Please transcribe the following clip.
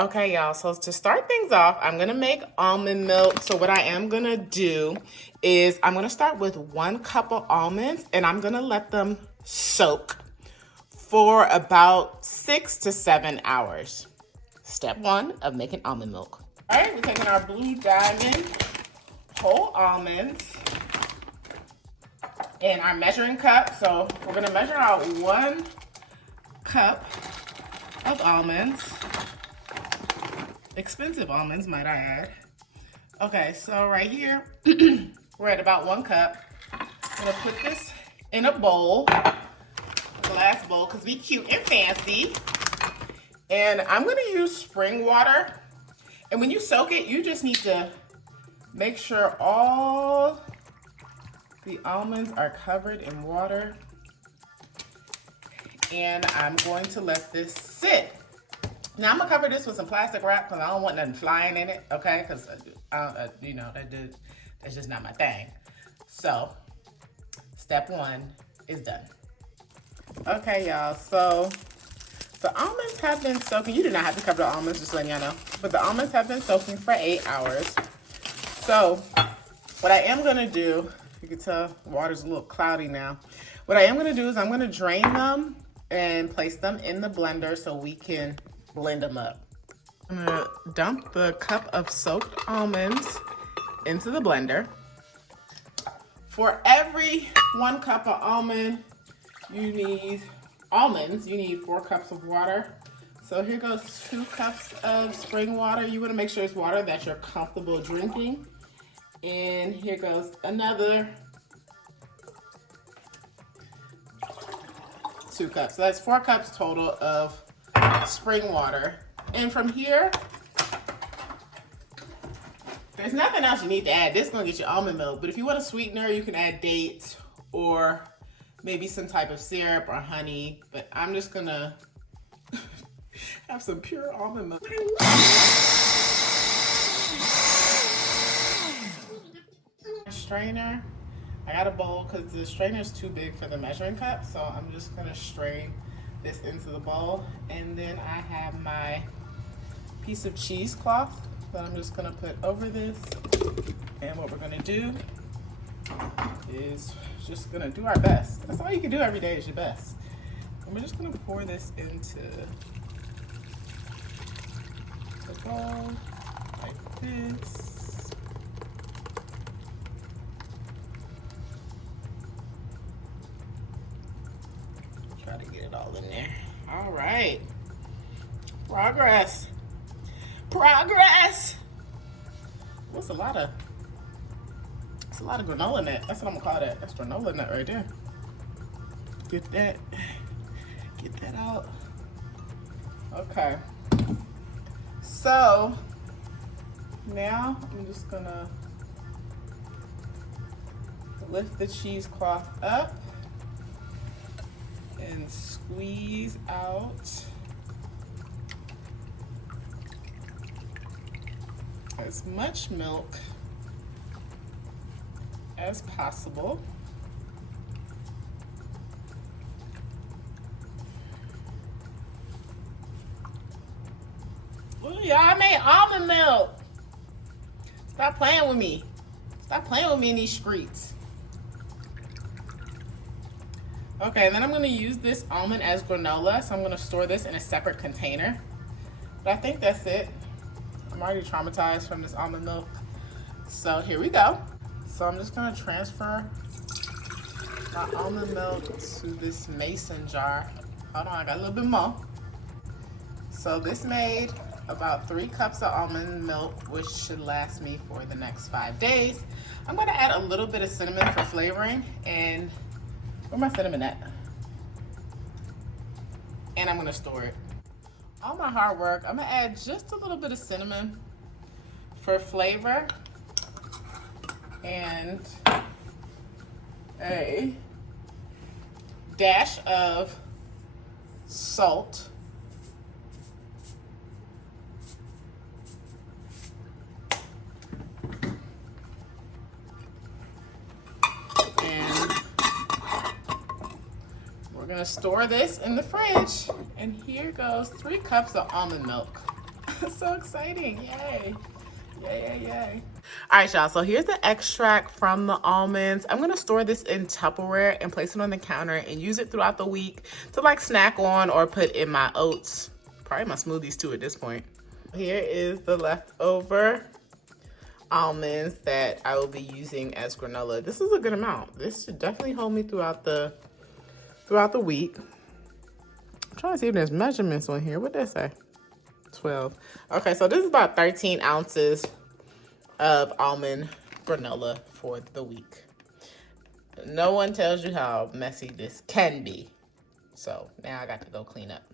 Okay, y'all, so to start things off, I'm gonna make almond milk. So what I am gonna do is I'm gonna start with 1 cup of almonds and I'm gonna let them soak for about 6 to 7 hours. Step 1 of making almond milk. All right, we're taking our Blue Diamond whole almonds in our measuring cup. So we're gonna measure out 1 cup of almonds. Expensive almonds, might I add. Okay, so right here, we're at about 1 cup. I'm gonna put this in a bowl, a glass bowl, because we cute and fancy. And I'm gonna use spring water. And when you soak it, you just need to make sure all the almonds are covered in water. And I'm going to let this sit. Now I'm gonna cover this with some plastic wrap because I don't want nothing flying in it, okay? Because you know that's just not my thing. So step 1 is done. Okay, y'all. So the almonds have been soaking. You do not have to cover the almonds, just letting y'all know. But the almonds have been soaking for 8 hours. So what I am gonna do, you can tell the water's a little cloudy now. What I am gonna do is I'm gonna drain them and place them in the blender so we can blend them up. I'm gonna dump the cup of soaked almonds into the blender. For every 1 cup of almonds, you need 4 cups of water. So here goes 2 cups of spring water. You wanna make sure it's water that you're comfortable drinking. And here goes another 2 cups. So that's 4 cups total of spring water. And from here, there's nothing else you need to add. This is gonna get you almond milk, but if you want a sweetener, you can add dates or maybe some type of syrup or honey, but I'm just gonna have some pure almond milk. Strainer. I got a bowl because the strainer is too big for the measuring cup, so I'm just gonna strain this into the bowl. And then I have my piece of cheesecloth that I'm just gonna put over this. And what we're gonna do is just gonna do our best. That's all you can do every day is your best. And we're just gonna pour this into the bowl like this. Try to get it all in there. All right. Progress. Progress. That's a lot of granola nut. That's what I'm gonna call that. That's granola nut right there. Get that out. Okay. So now I'm just gonna lift the cheesecloth up and squeeze out as much milk as possible. Ooh, y'all, I made almond milk. Stop playing with me. Stop playing with me in these streets. Okay, and then I'm gonna use this almond as granola, so I'm gonna store this in a separate container. But I think that's it. I'm already traumatized from this almond milk. So here we go. So I'm just gonna transfer my almond milk to this mason jar. Hold on, I got a little bit more. So this made about 3 cups of almond milk, which should last me for the next 5 days. I'm gonna add a little bit of cinnamon for flavoring, and where my cinnamon at? And I'm gonna store it. All my hard work, I'm gonna add just a little bit of cinnamon for flavor and a dash of salt. And we're gonna store this in the fridge. And here goes 3 cups of almond milk. So exciting. Yay. Yay, yay, yay. All right, y'all. So here's the extract from the almonds. I'm going to store this in Tupperware and place it on the counter and use it throughout the week to like snack on or put in my oats. Probably my smoothies too at this point. Here is the leftover almonds that I will be using as granola. This is a good amount. This should definitely hold me throughout the week. I'm trying to see if there's measurements on here. What did that say? 12. Okay, so this is about 13 ounces of almond granola for the week. No one tells you how messy this can be. So now I got to go clean up.